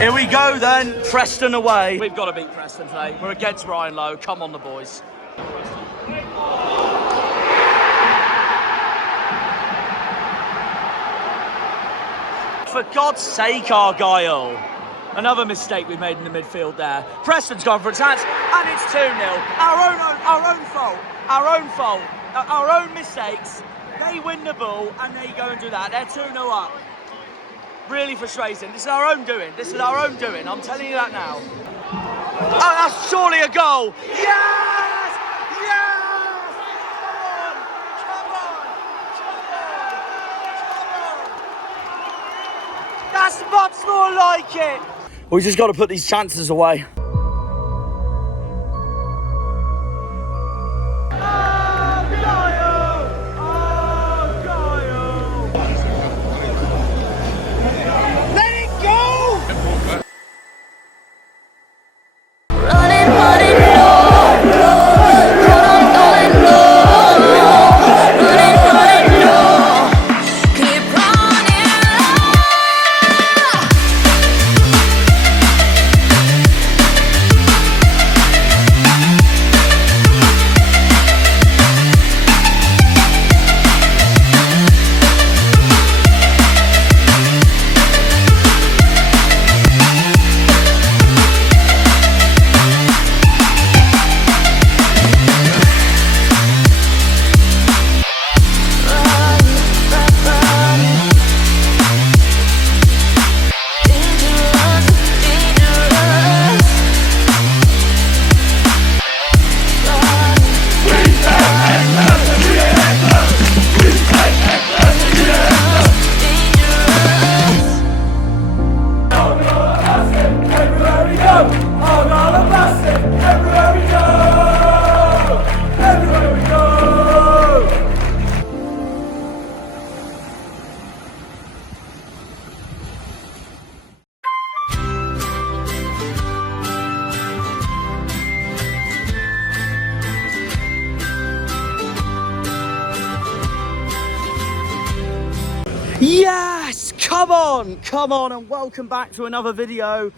Here we go then, Preston away. We've got to beat Preston today. We're against Ryan Lowe. Come on, the boys. For God's sake, Argyle. Another mistake we made in the midfield there. Preston's gone for a chance, and it's 2-0. Our own fault. Our own mistakes. They win the ball, and they go and do that. They're 2-0 up. Really frustrating. This is our own doing. I'm telling you that now. Oh, that's surely a goal. Yes! Yes! Come on! That's much more like it. We just got to put these chances away. Yes, come on, and welcome back to another video.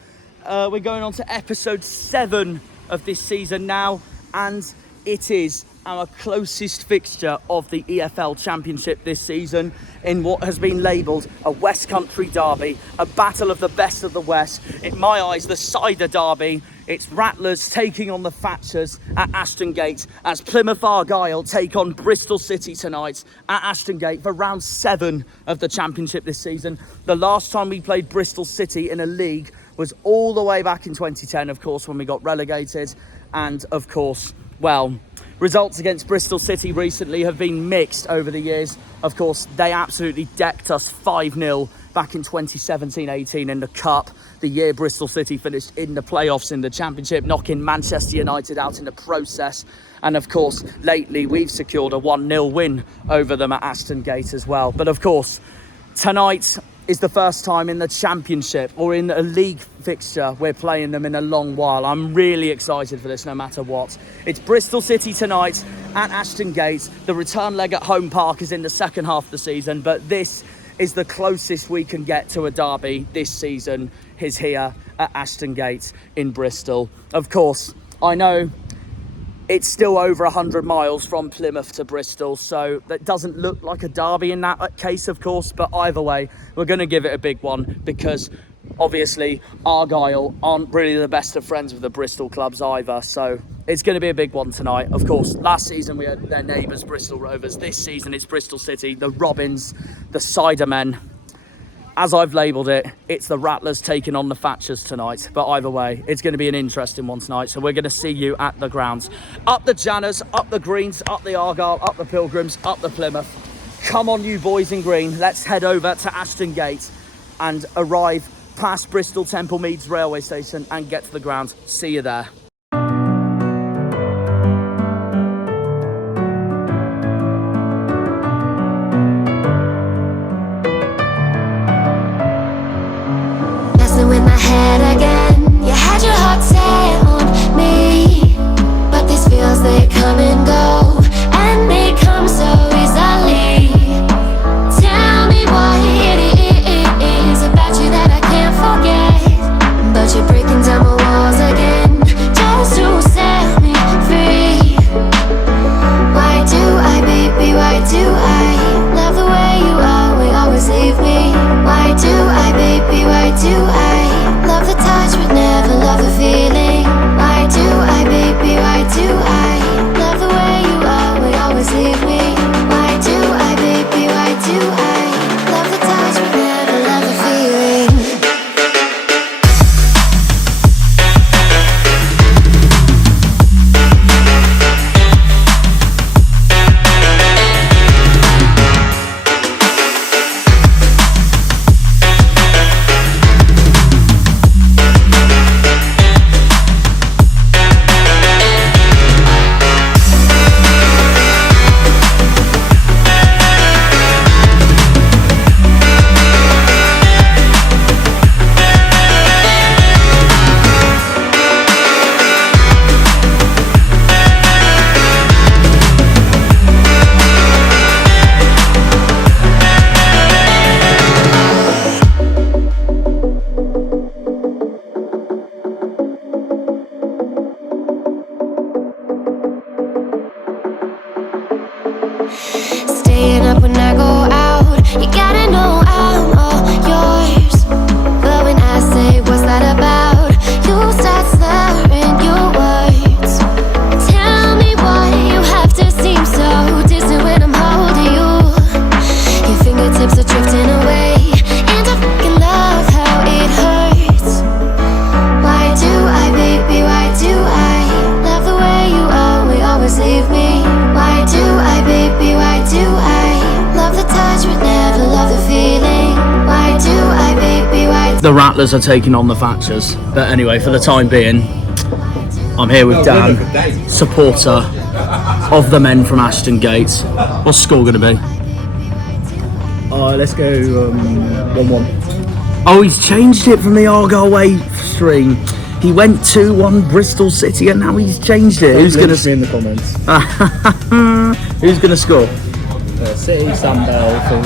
We're going on to episode 7 of this season now, and it is our closest fixture of the EFL Championship this season in what has been labelled a West Country derby, a battle of the best of the West. In my eyes, the cider derby. It's Rattlers taking on the Thatchers at Ashton Gate as Plymouth Argyle take on Bristol City tonight at Ashton Gate for round 7 of the Championship this season. The last time we played Bristol City in a league was all the way back in 2010, of course, when we got relegated. And of course, well, results against Bristol City recently have been mixed over the years. Of course, they absolutely decked us 5-0 back in 2017-18 in the Cup, the year Bristol City finished in the playoffs in the Championship, knocking Manchester United out in the process. And of course, lately we've secured a 1-0 win over them at Ashton Gate as well. But of course, tonight is the first time in the Championship or in a league fixture we're playing them in a long while. I'm really excited for this no matter what. It's Bristol City tonight at Ashton Gate. The return leg at Home Park is in the second half of the season, but this is the closest we can get to a derby this season is here at Ashton Gate in Bristol. Of course, I know it's still over 100 miles from Plymouth to Bristol, so that doesn't look like a derby in that case, of course, but either way, we're going to give it a big one because obviously Argyle aren't really the best of friends with the Bristol clubs either, so it's going to be a big one tonight. Of course, last season we had their neighbours, Bristol Rovers. This season it's Bristol City, the Robins, the Cidermen. As I've labelled it, it's the Rattlers taking on the Thatchers tonight. But either way, it's going to be an interesting one tonight. So we're going to see you at the grounds. Up the Janners, up the Greens, up the Argyle, up the Pilgrims, up the Plymouth. Come on, you boys in green. Let's head over to Ashton Gate and arrive past Bristol Temple Meads railway station and get to the ground. See you there. The Rattlers are taking on the Thatchers. But anyway, for the time being, I'm here with Dan, supporter of the men from Ashton Gate. What's the score going to be? Let's go 1-1. Oh, he's changed it from the RANT stream. He went 2-1 Bristol City and now he's changed it. Who's going to in the comments? Who's going to score? City, Sam Bell. From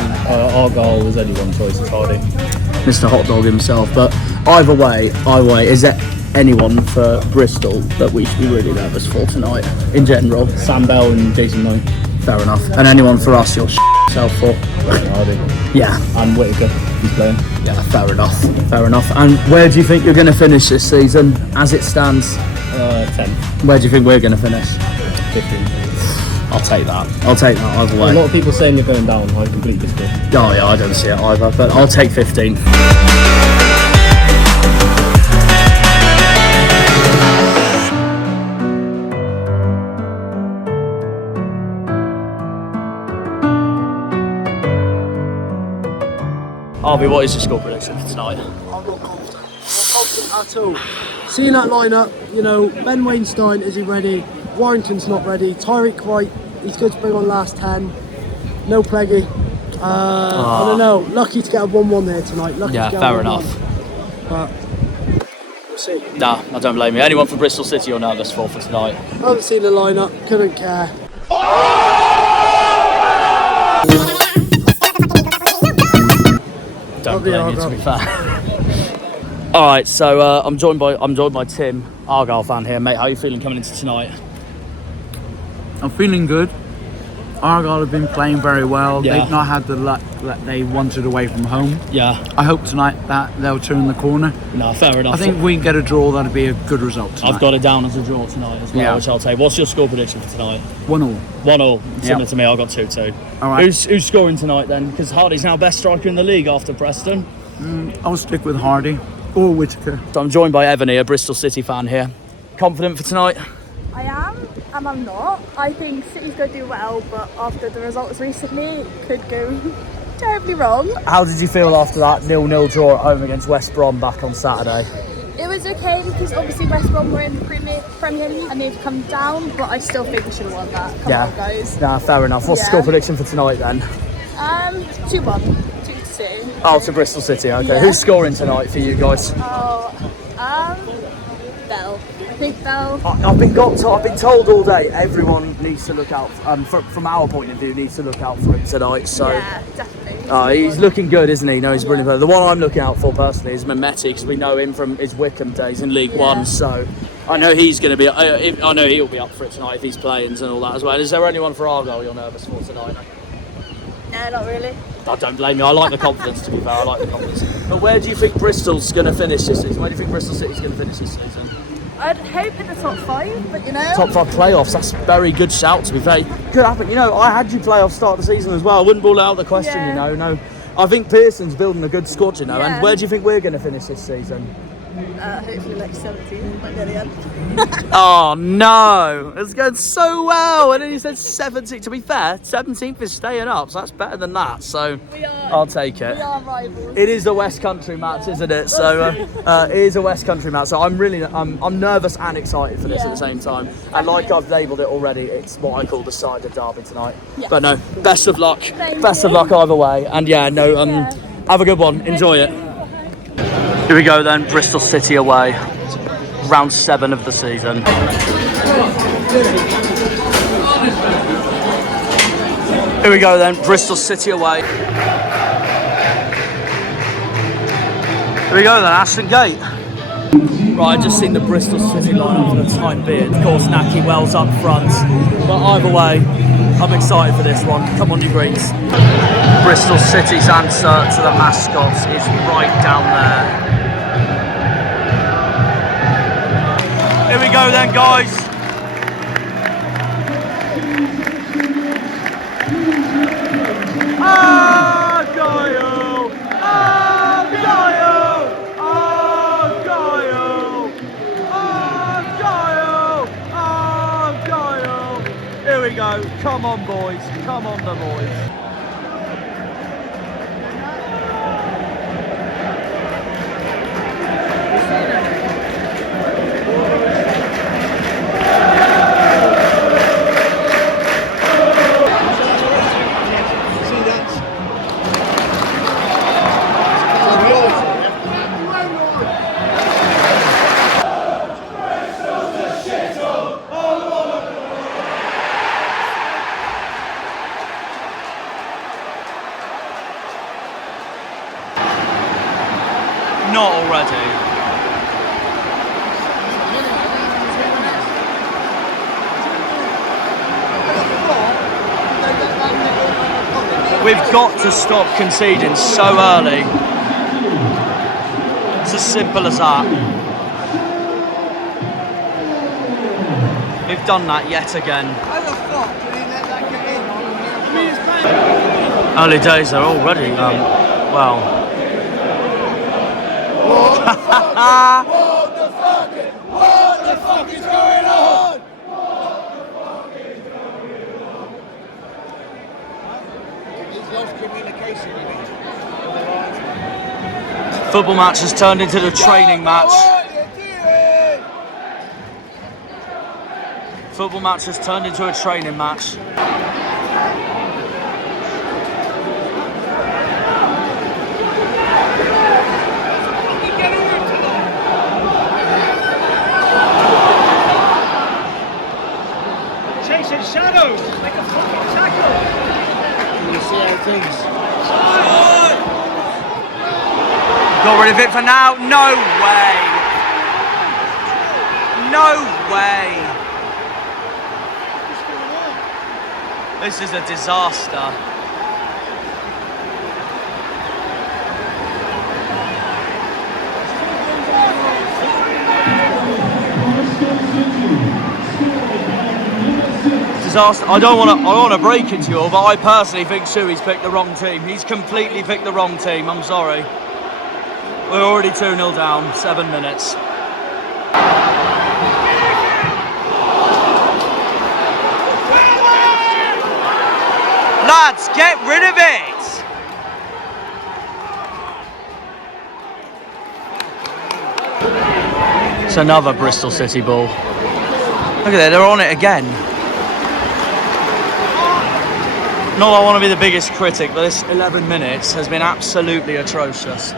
Argyle was only one choice. It's Hardie. Mr. Hot Dog himself. But either way, is there anyone for Bristol that we should be really nervous for tonight in general? Sam Bell and Jason Knight. Fair enough. And anyone for us you're yourself for? Hardie. Yeah. And Whittaker. He's playing. Yeah, fair enough. Fair enough. And where do you think you're going to finish this season as it stands? 10. Where do you think we're going to finish? 15. I'll take that. I'll take that either way. A lot of people saying you're going down. I completely disagree. Oh yeah, I don't see it either, but I'll take 15. Harvey, what is your score prediction for tonight? I'm not confident. I'm not confident at all. Seeing that lineup, you know, Ben Wainstein, is he ready? Warrington's not ready. Tyreek White, he's good to bring on last 10. No Pleggy. I don't know. Lucky to get a 1-1 here tonight. Lucky Yeah, to get fair a 1-1. enough. But we'll see. Nah, I don't blame you. Anyone from Bristol City or nervous for tonight? I haven't seen the lineup. Couldn't care. Don't blame you, to be fair. All right, so I'm joined by Tim, Argyle fan here, mate. How are you feeling coming into tonight? I'm feeling good. Argyle have been playing very well. Yeah. They've not had the luck that they wanted away from home. Yeah. I hope tonight that they'll turn the corner. No, fair enough. I think if we can get a draw, that'd be a good result tonight. I've got it down as a draw tonight as well, Yeah. which I'll take. What's your score prediction for tonight? 1-1. 1-1, similar Yep. to me. I've got 2-2. All right. Who's scoring tonight then? Because Hardie's now best striker in the league after Preston. I'll stick with Hardie or Whittaker. So I'm joined by Evan here, a Bristol City fan here. Confident for tonight? I am, and I'm not. I think City's going to do well, but after the results recently, it could go terribly wrong. How did you feel after that 0-0 draw at home against West Brom back on Saturday? It was okay because obviously West Brom were in the Premier League and they've come down, but I still think we should have won that. Come on, guys. Nah, fair enough. What's the Yeah. score prediction for tonight then? 2-1. 2-2. Oh, to Bristol City, okay. Yeah. Who's scoring tonight for you guys? Oh, Bell. I think Bell. I've been told all day everyone needs to look out, from our point of view, needs to look out for him tonight. So Yeah, definitely. he's looking good, isn't he? No, he's brilliant. The one I'm looking out for personally is Mehmeti, because we know him from his Wickham days in League One. So I know he's going to be. I know he'll be up for it tonight if he's playing and all that as well. Is there anyone for Argyle you're nervous for tonight? No, not really. I don't blame you. I like the confidence, to be fair. I like the confidence. But where do you think Bristol's going to finish this season? Where do you think Bristol City's going to finish this season? I'd hope in the top 5, but you know. Top 5 playoffs. That's a very good shout, to be fair. Could happen. You know, I had you playoffs start the season as well. I wouldn't rule out the question, Yeah. you know. No, I think Pearson's building a good squad, you know. Yeah. And where do you think we're going to finish this season? Hopefully like 17, but near the end. Oh no, it's going so well. And then he said 17. To be fair, 17th is staying up, so that's better than that. So I'll take it. We are rivals. It is the West Country match, isn't it? So it is a West Country match. So I'm nervous and excited for this at the same time. And like I've labelled it already, it's what I call the cider derby tonight. Yeah. But no, best of luck. Best of you. luck either way. And have a good one. Enjoy it. Here we go then, Bristol City away. Round 7 of the season. Here we go then, Bristol City away. Here we go then, Ashton Gate. Right, I've just seen the Bristol City lineup for the time being. Of course, Naki Wells up front. But either way, I'm excited for this one. Come on, you Greens. Bristol City's answer to the mascots is right down there. Here we go then, guys. Argyle! Argyle! Argyle! Argyle! Argyle! Here we go. Come on, boys. Come on, the boys. not already. We've got to stop conceding so early. It's as simple as that. We've done that yet again. Early days are already, well. What the fuck is going on? He's lost communication. Football match has turned into the training match. Football match has turned into a training match. Chasing shadows, make a fucking tackle. You see how things. Got rid of it for now. No way. No way. This is a disaster. Disaster. I want to break it to you all, but I personally think Schuey's picked the wrong team. He's completely picked the wrong team. I'm sorry. We're already 2-0 down, 7 minutes. Lads, get rid of it! It's another Bristol City ball. Look at that, they're on it again. Not that I want to be the biggest critic, but this 11 minutes has been absolutely atrocious.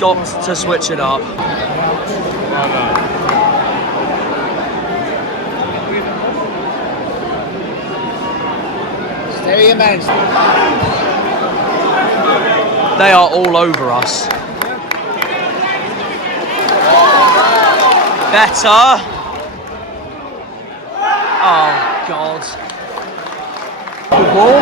Got to switch it up. Stay your man. They are all over us. Better. Oh, God. Good ball.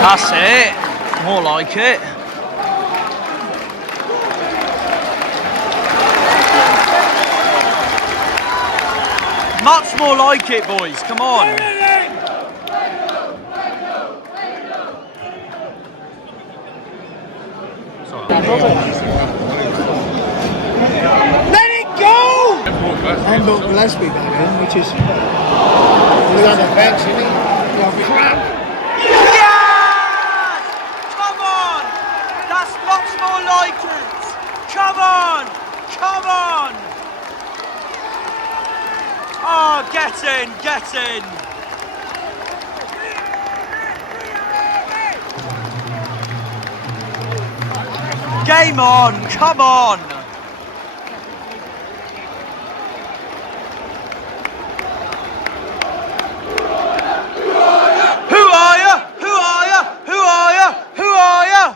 That's it. More like it. Much more like it, boys. Come on. Let it go! And look, Gillespie back in, which is. He's on the bench, isn't he? Crap! Yes! Come on! That's much more like it. Come on! Come on! Oh, get in, get in. Game on, come on. Who are you? Who are you? Who are you? Who are you?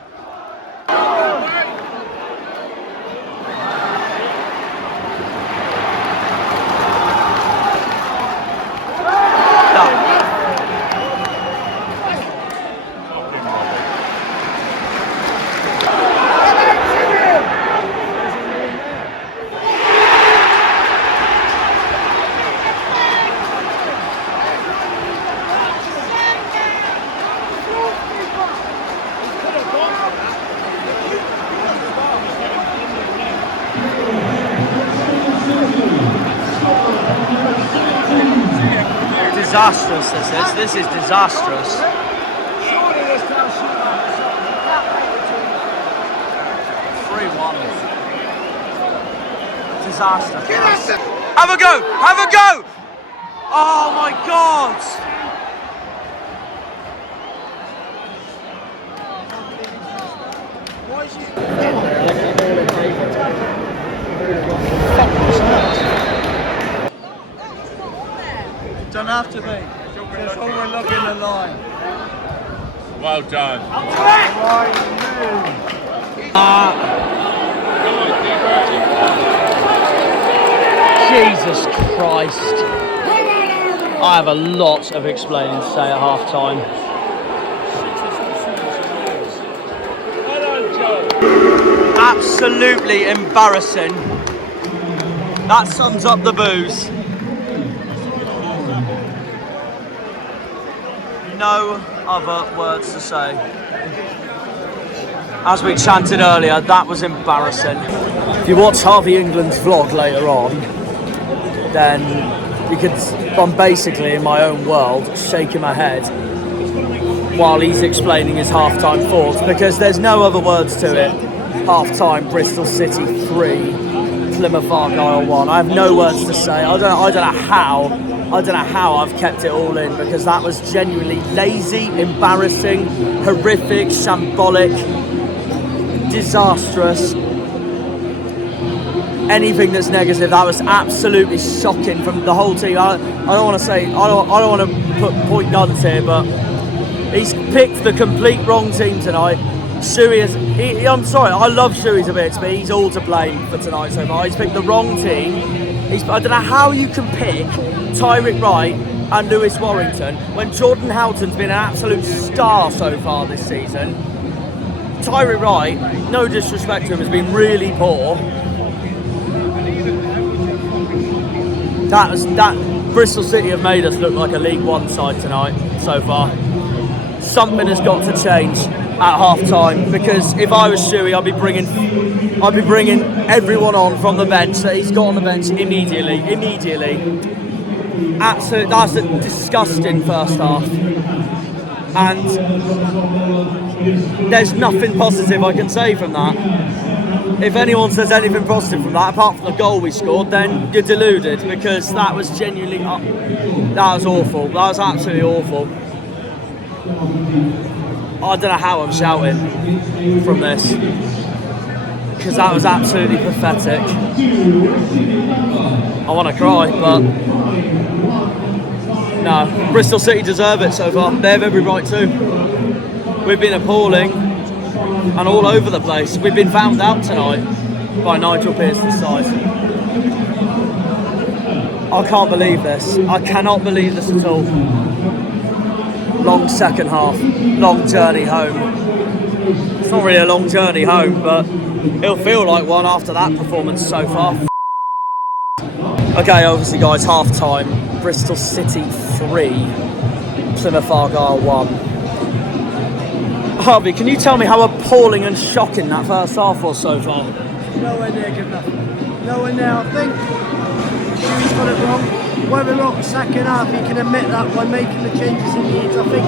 Disastrous, this is disastrous. 3-1. Disaster. Have a go! Have a go! Oh my God! Don't have to be. Just overlooking the line. Well done. Jesus Christ. I have a lot of explaining to say at half time. Absolutely embarrassing. That sums up the booze. No other words to say. As we chanted earlier, that was embarrassing. If you watch Harvey England's vlog later on, then you could, I'm basically in my own world, shaking my head while he's explaining his half-time thoughts, because there's no other words to it. Half-time, Bristol City 3, Plymouth Argyle 1. I have no words to say. I don't know how I've kept it all in, because that was genuinely lazy, embarrassing, horrific, shambolic, disastrous. Anything that's negative, that was absolutely shocking from the whole team. I don't want to say, I don't want to point guns here, but he's picked the complete wrong team tonight. Schuey is, I'm sorry, I love Schuey's a bit, but he's all to blame for tonight so far. He's picked the wrong team. I don't know how you can pick Tyrick Wright and Lewis Warrington when Jordan Houghton's been an absolute star so far this season. Tyrick Wright, no disrespect to him, has been really poor. That Bristol City have made us look like a League One side tonight so far. Something has got to change at half time, because if I was Schuey, I'd be bringing everyone on from the bench that he's got on the bench immediately. Absolutely, that's a disgusting first half, and there's nothing positive I can say from that. If anyone says anything positive from that, apart from the goal we scored, then you're deluded, because that was genuinely, that was awful. That was absolutely awful. I don't know how I'm shouting from this, because that was absolutely pathetic. I want to cry, but no. Bristol City deserve it so far. They have every right to. We've been appalling and all over the place. We've been found out tonight by Nigel Pearson's side. I can't believe this. I cannot believe this at all. Long second half, long journey home. It's not really a long journey home, but it'll feel like one after that performance so far. Okay, obviously guys, half time, Bristol City 3, Plymouth Argyle 1. Harvey, can you tell me how appalling and shocking that first half was so far? Nowhere near good enough. Nowhere near. I think Schuey's got it wrong. Whether or not second half he can admit that by making the changes he needs. I think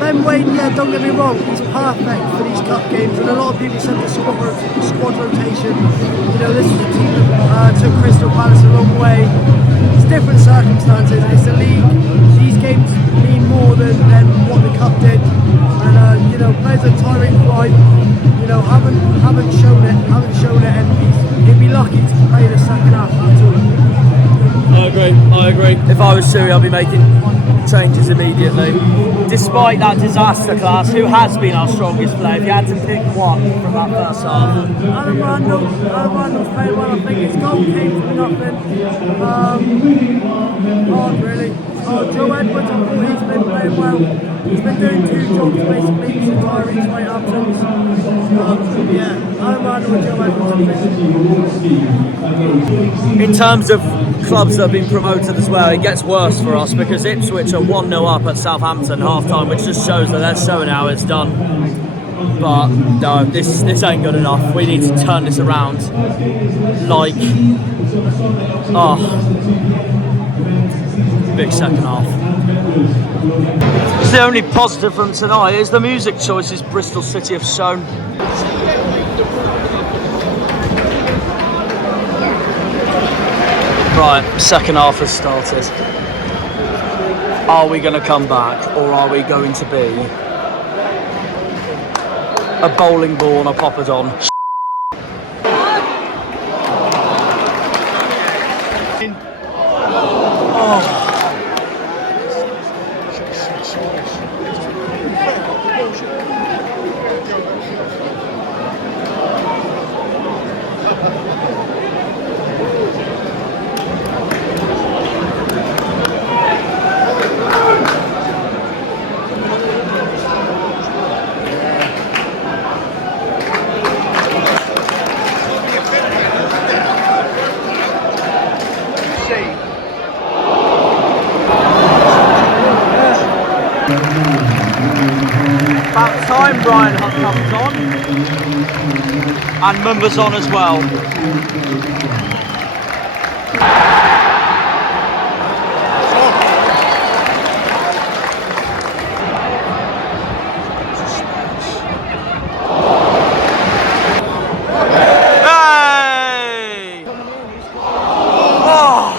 Ben Wayne, yeah, don't get me wrong, he's perfect for these cup games, and a lot of people said the squad rotation. You know, this is a team that took Crystal Palace a long way. It's different circumstances. It's a league. These games mean more than what the cup did. And you know, players like Tyrick Wright, you know, haven't shown it, and he'd be lucky to play the second half at all. I agree. If I was Schuey, I'd be making changes immediately. Despite that disaster class, who has been our strongest player? If you had to pick one from that first half. Adam Randall's played well. I think his goal came from nothing. Hard really. Joe Edwards, I thought he's been playing well. He's been doing two jobs basically since Tyreek's right absence. Yeah, Adam Randall and Joe Edwards. In terms of clubs that have been promoted as well, it gets worse for us, because Ipswich are 1-0 up at Southampton half time, which just shows that they're showing how it's done. But no, this ain't good enough. We need to turn this around. Like, big second half. The only positive from tonight is the music choices Bristol City have shown. Right, second half has started. Are we going to come back, or are we going to be a bowling ball and a poppadom. About time Brian Hunt comes on, and Mumba's on as well. Hey! Oh!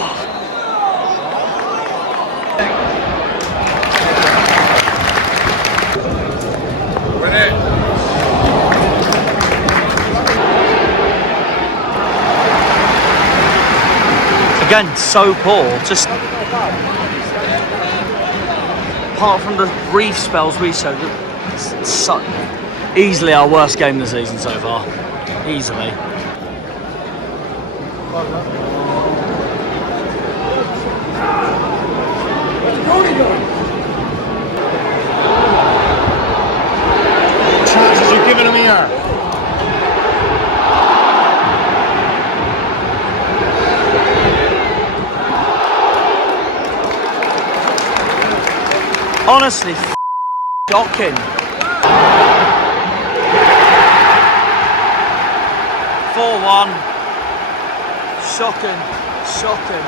Again, so poor, just apart from the brief spells we showed, it's so easily our worst game of the season so far. Easily. Chances you're giving him here. Honestly, shocking. 4-1. Shocking, shocking.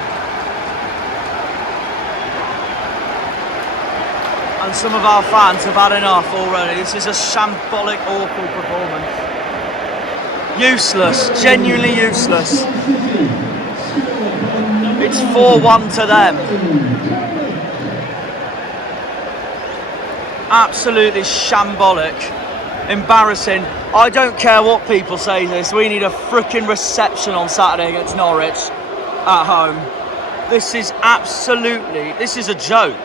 And some of our fans have had enough already. This is a shambolic, awful performance. Useless, genuinely useless. It's 4-1 to them. Absolutely shambolic, embarrassing. I don't care what people say this, we need a frickin' reception on Saturday against Norwich at home. This is absolutely, this is a joke.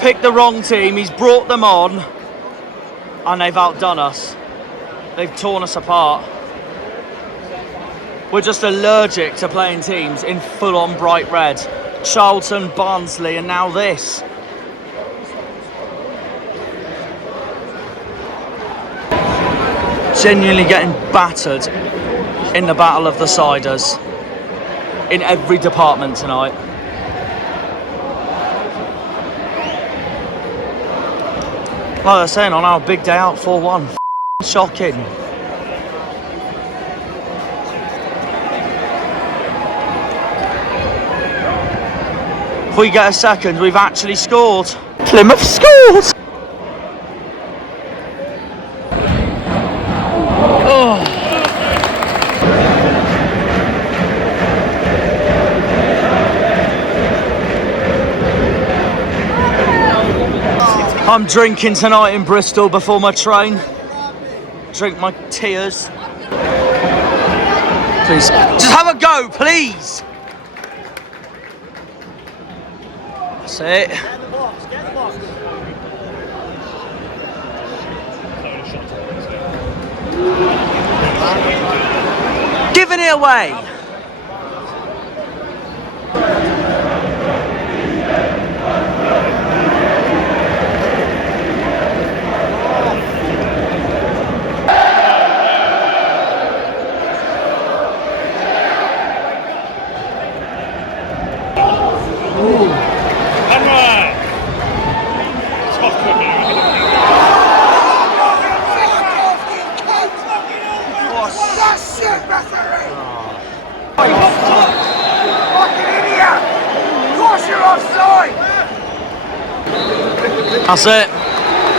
Picked the wrong team, he's brought them on, and they've outdone us. They've torn us apart. We're just allergic to playing teams in full-on bright red. Charlton, Barnsley, and now this. Genuinely getting battered in the battle of the siders in every department tonight. Like I was saying, on our big day out, 4-1. Shocking. If we get a second, we've actually scored. Plymouth scored! Oh. I'm drinking tonight in Bristol before my train. Drink my tears. Please, just have a go, please! That's it. Giving it away. That's it.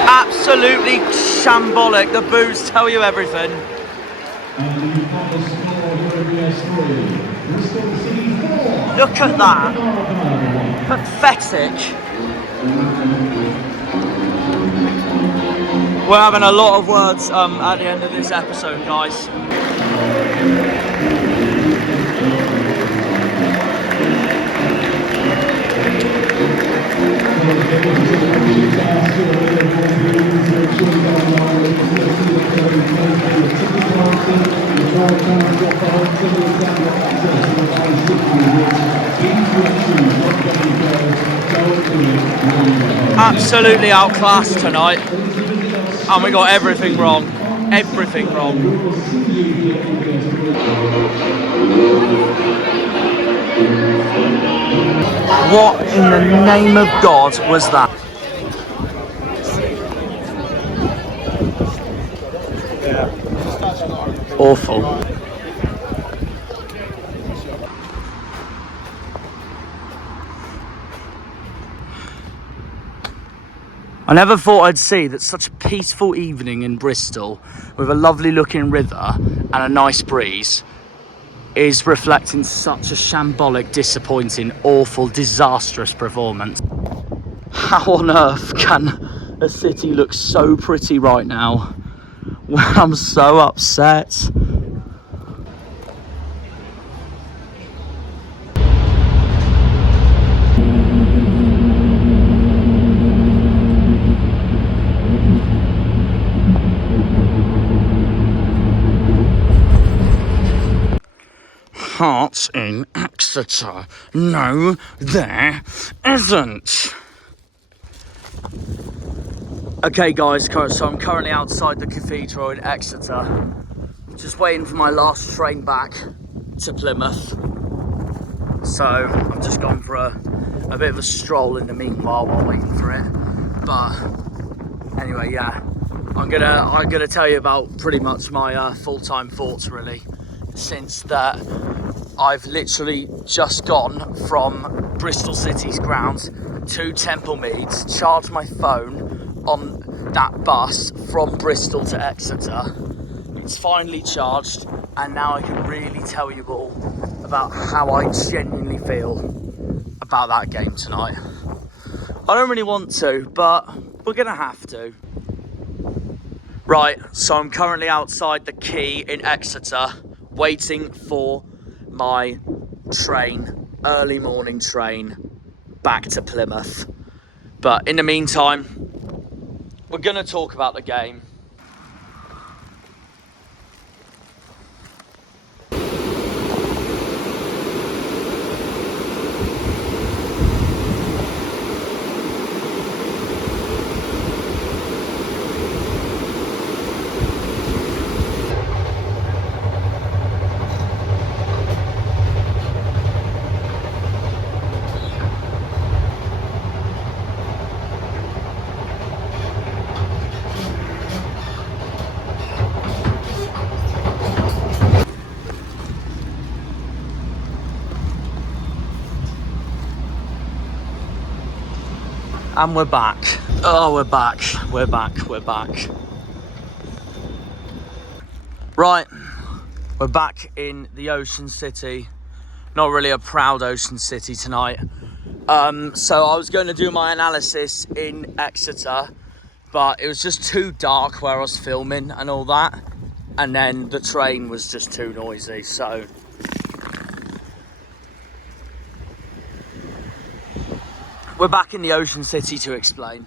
Absolutely shambolic. The boos tell you everything. Look at that. Pathetic. We're having a lot of words at the end of this episode, guys. Absolutely outclassed tonight, and we got everything wrong. Everything wrong. What in the name of God was that? Awful. I never thought I'd see that such a peaceful evening in Bristol with a lovely looking river and a nice breeze is reflecting such a shambolic, disappointing, awful, disastrous performance. How on earth can a city look so pretty right now when I'm so upset? Hearts in Exeter. No, there isn't. Okay guys, so I'm currently outside the cathedral in Exeter. Just waiting for my last train back to Plymouth. So I've just gone for a bit of a stroll in the meanwhile while waiting for it. But anyway, yeah, I'm gonna tell you about pretty much my full-time thoughts really, since that I've literally just gone from Bristol City's grounds to Temple Meads, charged my phone on that bus from Bristol to Exeter. It's finally charged, and now I can really tell you all about how I genuinely feel about that game tonight. I don't really want to, but we're gonna have to. Right, so I'm currently outside the quay in Exeter, waiting for my train, early morning train, back to Plymouth. But in the meantime, we're gonna talk about the game. And we're back. Oh, we're back. We're back. We're back. Right. We're back in the Ocean City. Not really a proud Ocean City tonight. So I was going to do my analysis in Exeter, but it was just too dark where I was filming and all that. And then the train was just too noisy, so... We're back in the Ocean City to explain.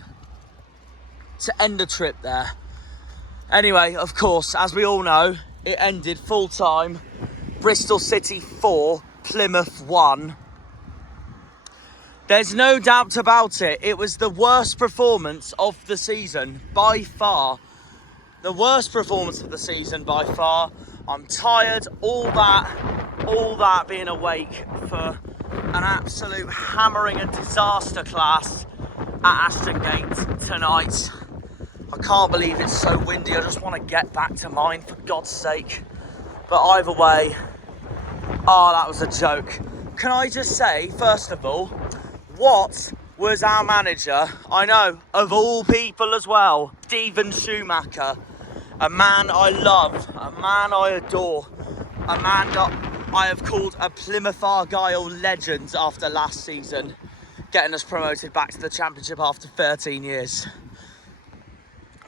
To end the trip there. Anyway, of course, as we all know, it ended full time. Bristol City 4, Plymouth 1. There's no doubt about it. It was the worst performance of the season by far. The worst performance of the season by far. I'm tired, all that being awake for an absolute hammering and disaster class at Ashton Gate tonight. I can't believe it's so windy. I just want to get back to mine, for God's sake. But either way, oh, that was a joke. Can I just say, first of all, what was our manager, I know, of all people as well, Steven Schumacher, a man I love, a man I adore, a man that I have called a Plymouth Argyle legend after last season, getting us promoted back to the Championship after 13 years.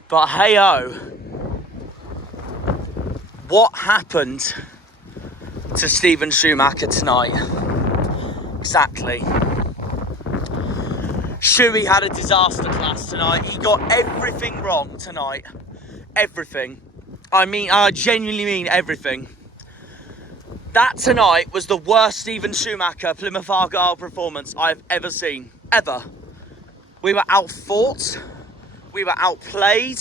But hey-oh, what happened to Steven Schumacher tonight? Exactly. Schuey had a disaster class tonight. He got everything wrong tonight. Everything. I genuinely mean everything. That tonight was the worst Steven Schumacher Plymouth Argyle performance I've ever seen. Ever. We were outfought. We were outplayed.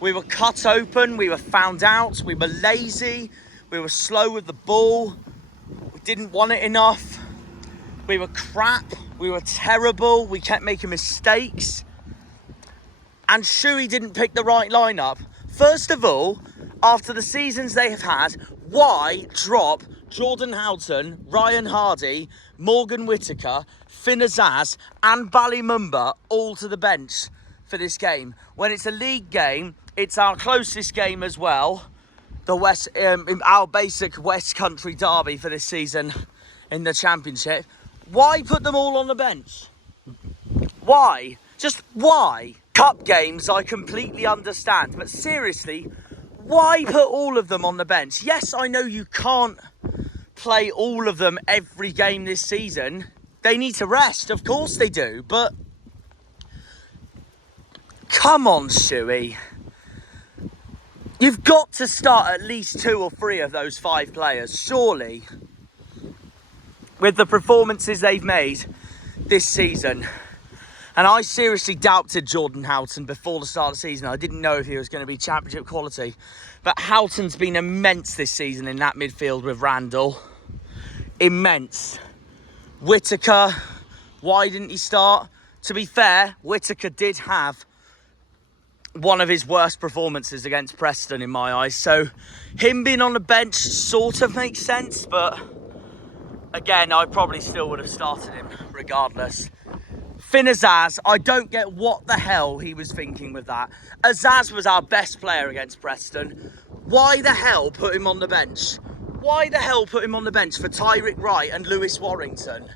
We were cut open. We were found out. We were lazy. We were slow with the ball. We didn't want it enough. We were crap. We were terrible. We kept making mistakes. And Schuey didn't pick the right lineup. First of all, after the seasons they have had, why drop Jordan Houghton, Ryan Hardie, Morgan Whittaker, Finn Azaz and Ballymumba all to the bench for this game? When it's a league game, it's our closest game as well. Our basic West Country derby for this season in the Championship. Why put them all on the bench? Why? Just why? Cup games I completely understand, but seriously, why put all of them on the bench? Yes, I know you can't play all of them every game this season. They need to rest, of course they do, but come on, Schuey. You've got to start at least 2 or 3 of those 5 players, surely. With the performances they've made this season. And I seriously doubted Jordan Houghton before the start of the season. I didn't know if he was going to be championship quality. But Houghton's been immense this season in that midfield with Randall. Immense. Whittaker, why didn't he start? To be fair, Whittaker did have one of his worst performances against Preston in my eyes. So him being on the bench sort of makes sense. But again, I probably still would have started him regardless. Finn Azaz, I don't get what the hell he was thinking with that. Azaz was our best player against Preston. Why the hell put him on the bench? Why the hell put him on the bench for Tyrick Wright and Lewis Warrington?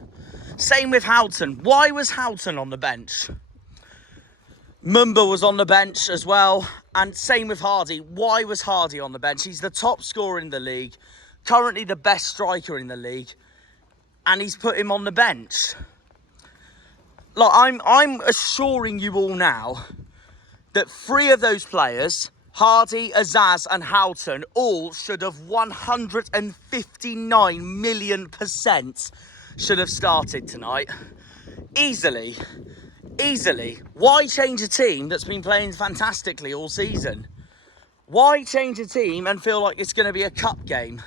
Same with Houghton. Why was Houghton on the bench? Mumba was on the bench as well. And same with Hardie. Why was Hardie on the bench? He's the top scorer in the league. Currently the best striker in the league. And he's put him on the bench. Look, I'm assuring you all now that 3 of those players, Hardie, Azaz and Houghton, all should have 159 million% should have started tonight. Easily. Easily. Why change a team that's been playing fantastically all season? Why change a team and feel like it's going to be a cup game?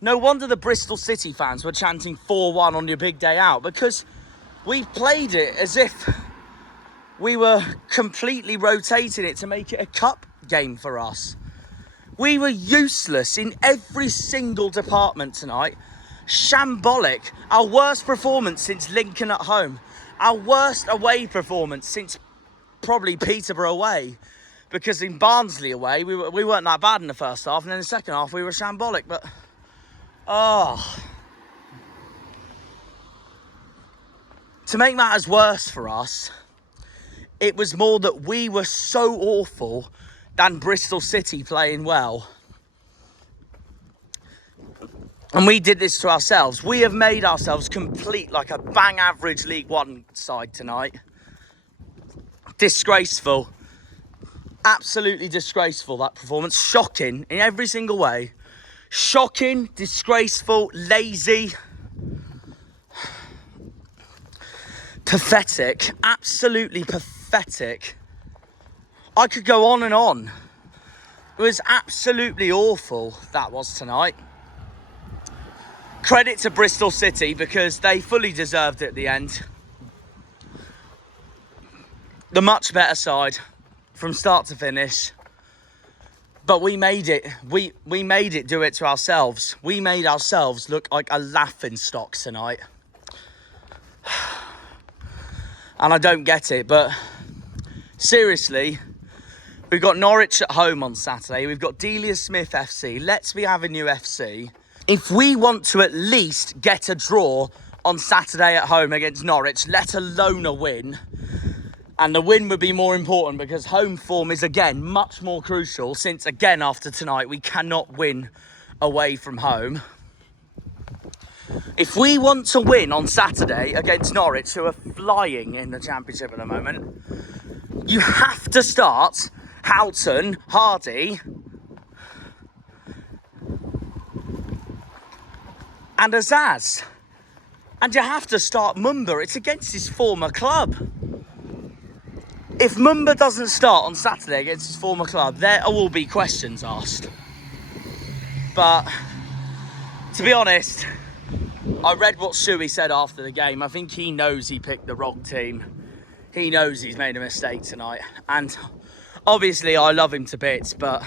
No wonder the Bristol City fans were chanting 4-1 on your big day out, because we played it as if we were completely rotating it to make it a cup game for us. We were useless in every single department tonight. Shambolic. Our worst performance since Lincoln at home. Our worst away performance since probably Peterborough away. Because in Barnsley away, we weren't that bad in the first half. And then in the second half, we were shambolic. But, to make matters worse for us, it was more that we were so awful than Bristol City playing well. And we did this to ourselves. We have made ourselves complete like a bang average League One side tonight. Disgraceful. Absolutely disgraceful, that performance. Shocking in every single way. Shocking, disgraceful, lazy. Pathetic, absolutely pathetic. I could go on and on. It was absolutely awful, that was tonight. Credit to Bristol City because they fully deserved it at the end. The much better side from start to finish. But we made it. We made it do it to ourselves. We made ourselves look like a laughingstock tonight. And I don't get it, but seriously, we've got Norwich at home on Saturday. We've got Delia Smith FC, Let's Be Avenue FC. If we want to at least get a draw on Saturday at home against Norwich, let alone a win, And the win would be more important because home form is, again, much more crucial since, again, after tonight, we cannot win away from home. If we want to win on Saturday against Norwich, who are flying in the Championship at the moment, you have to start Houghton, Hardie, and Azaz. And you have to start Mumba. It's against his former club. If Mumba doesn't start on Saturday against his former club, there will be questions asked. But, to be honest, I read what Schuey said after the game. I think he knows he picked the wrong team. He knows he's made a mistake tonight. And obviously I love him to bits, but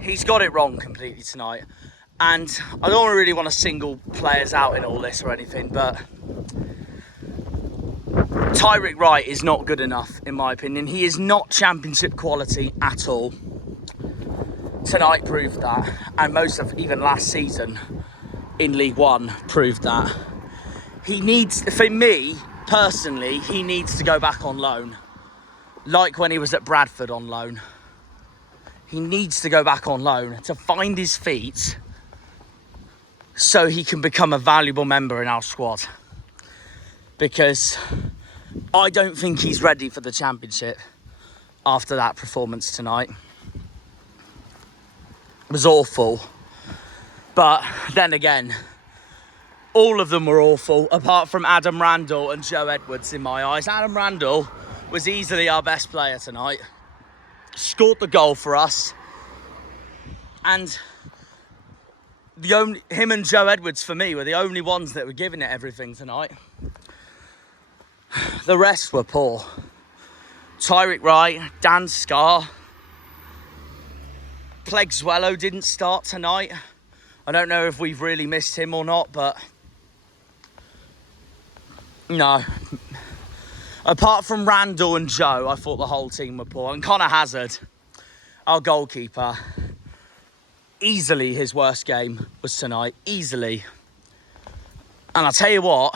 he's got it wrong completely tonight. And I don't really want to single players out in all this or anything, but Tyrick Wright is not good enough, in my opinion. He is not Championship quality at all. Tonight proved that, and most of even last season in League One proved that. He needs, for me personally, he needs to go back on loan, like when he was at Bradford on loan. He needs to go back on loan to find his feet so he can become a valuable member in our squad, because I don't think he's ready for the Championship after that performance tonight. It was awful. But then again, all of them were awful, apart from Adam Randall and Joe Edwards in my eyes. Adam Randall was easily our best player tonight. Scored the goal for us. And him and Joe Edwards, for me, were the only ones that were giving it everything tonight. The rest were poor. Tyrick Wright, Dan Scarr. Plegzuelo didn't start tonight. I don't know if we've really missed him or not, but no. Apart from Randall and Joe, I thought the whole team were poor. And Connor Hazard, our goalkeeper, easily his worst game was tonight. Easily. And I'll tell you what,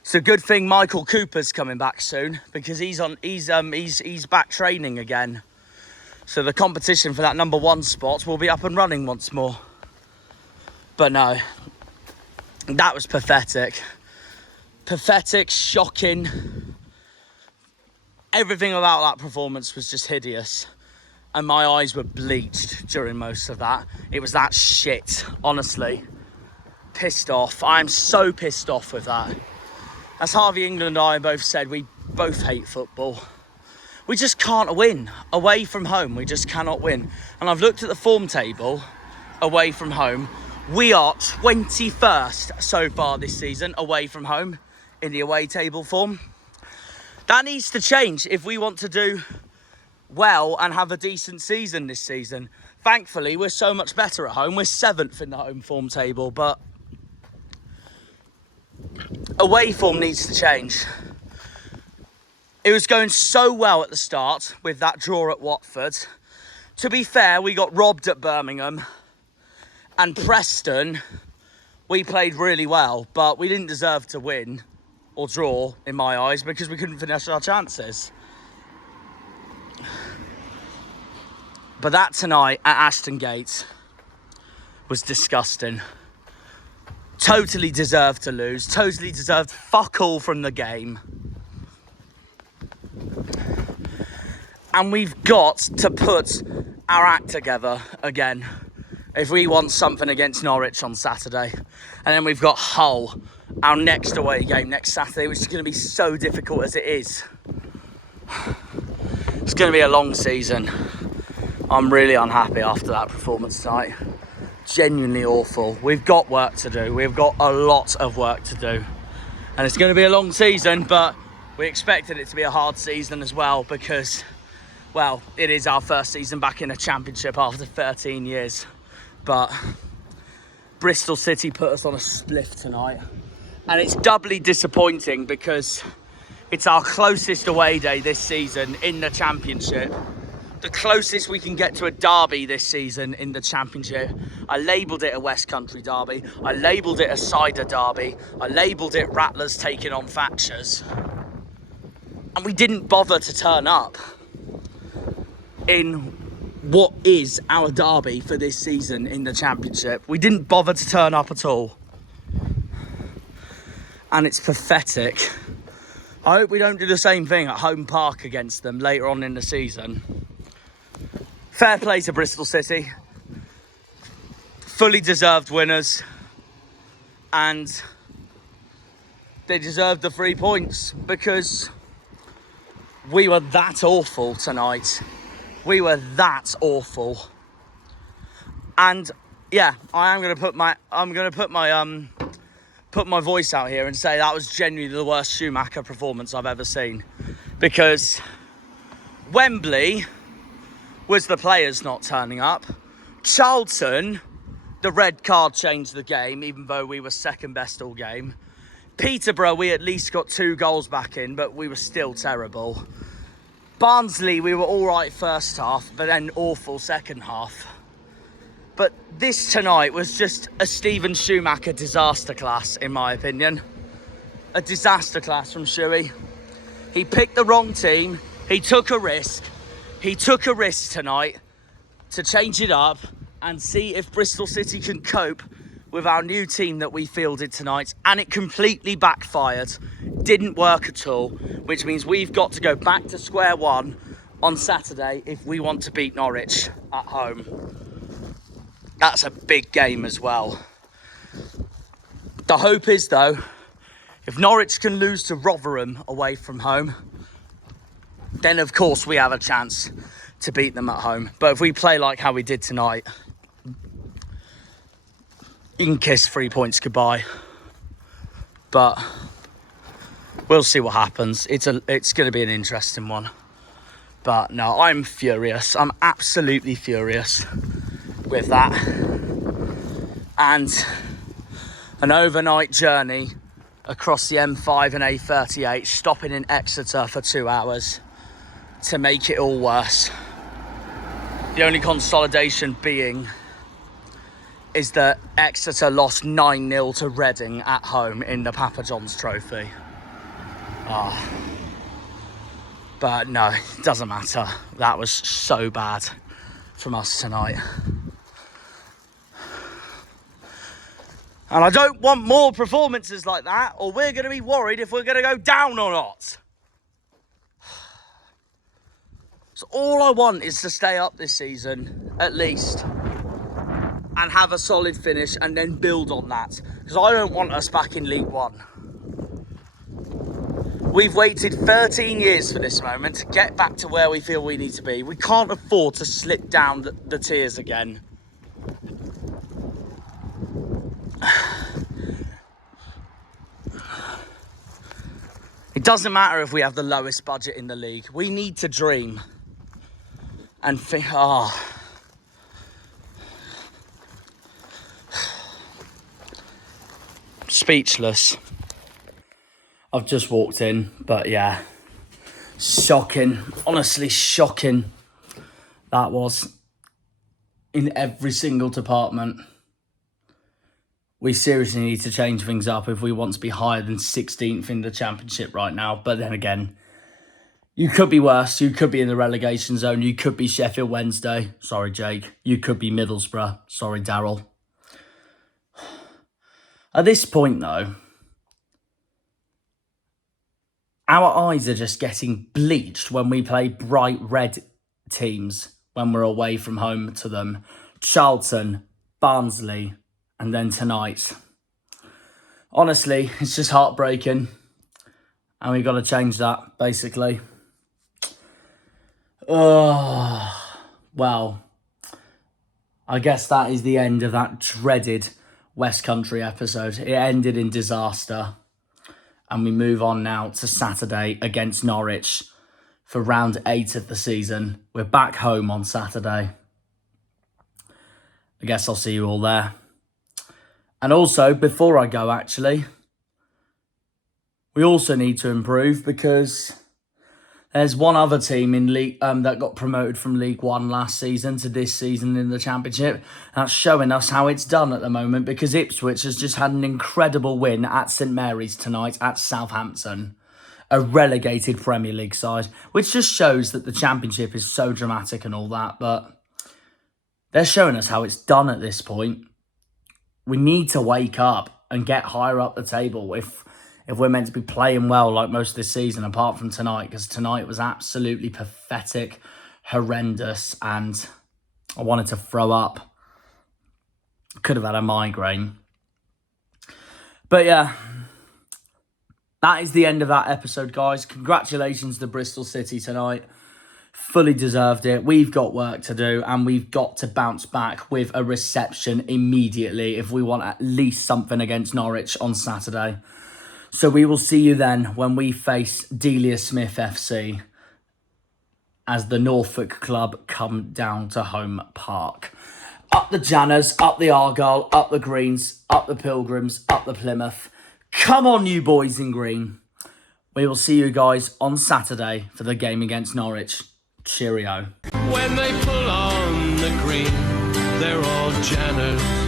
it's a good thing Michael Cooper's coming back soon, because he's back training again. So the competition for that number 1 spot will be up and running once more. But no, that was pathetic. Pathetic, shocking. Everything about that performance was just hideous. And my eyes were bleached during most of that. It was that shit, honestly. Pissed off. I'm so pissed off with that. As Harvey England and I both said, we both hate football. We just can't win. Away from home, we just cannot win. And I've looked at the form table away from home. We are 21st so far this season away from home in the away table form. That needs to change if we want to do well and have a decent season this season. Thankfully, we're so much better at home. We're 7th in the home form table, but away form needs to change. It was going so well at the start with that draw at Watford. To be fair, we got robbed at Birmingham. And Preston, we played really well, but we didn't deserve to win or draw, in my eyes, because we couldn't finish our chances. But that tonight at Ashton Gate was disgusting. Totally deserved to lose. Totally deserved fuck all from the game. And we've got to put our act together again if we want something against Norwich on Saturday. And then we've got Hull, our next away game next Saturday, which is going to be so difficult as it is. It's going to be a long season. I'm really unhappy after that performance tonight. Genuinely awful. We've got work to do. We've got a lot of work to do. And it's going to be a long season, but we expected it to be a hard season as well because, well, it is our first season back in a championship after 13 years. But Bristol City put us on a spliff tonight. And it's doubly disappointing because it's our closest away day this season in the championship. The closest we can get to a derby this season in the championship. I labelled it a West Country derby. I labelled it a cider derby. I labelled it Rattlers taking on Thatchers. And we didn't bother to turn up in what is our derby for this season in the Championship. We didn't bother to turn up at all. And it's pathetic. I hope we don't do the same thing at home park against them later on in the season. Fair play to Bristol City. Fully deserved winners. And they deserved the 3 points because we were that awful tonight. We were that awful. And yeah, I'm gonna put my voice out here and say that was genuinely the worst Schumacher performance I've ever seen. Because Wembley was the players not turning up. Charlton, the red card changed the game, even though we were second best all game. Peterborough, we at least got 2 goals back in, but we were still terrible. Barnsley, we were all right first half, but then awful second half. But this tonight was just a Steven Schumacher disaster class, in my opinion. A disaster class from Schuey. He picked the wrong team. He took a risk. He took a risk tonight to change it up and see if Bristol City can cope with our new team that we fielded tonight. And it completely backfired. Didn't work at all, which means we've got to go back to square one on Saturday if we want to beat Norwich at home. That's a big game as well. The hope is, though, if Norwich can lose to Rotherham away from home, then of course we have a chance to beat them at home. But if we play like how we did tonight, you can kiss 3 points goodbye. But we'll see what happens. It's going to be an interesting one. But no, I'm furious. I'm absolutely furious with that. And an overnight journey across the M5 and A38, stopping in Exeter for 2 hours to make it all worse. The only consolidation being is that Exeter lost 9-0 to Reading at home in the Papa John's Trophy. But no, it doesn't matter. That was so bad from us tonight. And I don't want more performances like that, or we're going to be worried if we're going to go down or not. So all I want is to stay up this season, at least, and have a solid finish and then build on that. Because I don't want us back in League One. We've waited 13 years for this moment to get back to where we feel we need to be. We can't afford to slip down the tiers again. It doesn't matter if we have the lowest budget in the league. We need to dream. And think, speechless. I've just walked in, but yeah, shocking. Honestly, shocking. That was in every single department. We seriously need to change things up if we want to be higher than 16th in the Championship right now. But then again, you could be worse. You could be in the relegation zone. You could be Sheffield Wednesday. Sorry, Jake. You could be Middlesbrough. Sorry, Daryl. At this point, though, our eyes are just getting bleached when we play bright red teams when we're away from home to them. Charlton, Barnsley, and then tonight. Honestly, it's just heartbreaking. And we've got to change that, basically. Well, I guess that is the end of that dreaded West Country episode. It ended in disaster. And we move on now to Saturday against Norwich for round 8 of the season. We're back home on Saturday. I guess I'll see you all there. And also, before I go, actually, we also need to improve because there's one other team in league that got promoted from League One last season to this season in the Championship. That's showing us how it's done at the moment because Ipswich has just had an incredible win at St Mary's tonight at Southampton. a relegated Premier League side, which just shows that the Championship is so dramatic and all that, but they're showing us how it's done at this point. We need to wake up and get higher up the table if we're meant to be playing well like most of this season, apart from tonight, because tonight was absolutely pathetic, horrendous, and I wanted to throw up. Could have had a migraine. But yeah, that is the end of that episode, guys. Congratulations to Bristol City tonight. Fully deserved it. We've got work to do, and we've got to bounce back with a reception immediately if we want at least something against Norwich on Saturday. So we will see you then when we face Delia Smith FC as the Norfolk club come down to Home Park. Up the Janners, up the Argyle, up the Greens, up the Pilgrims, up the Plymouth. Come on, you boys in green. We will see you guys on Saturday for the game against Norwich. Cheerio. When they pull on the green, they're all Janners.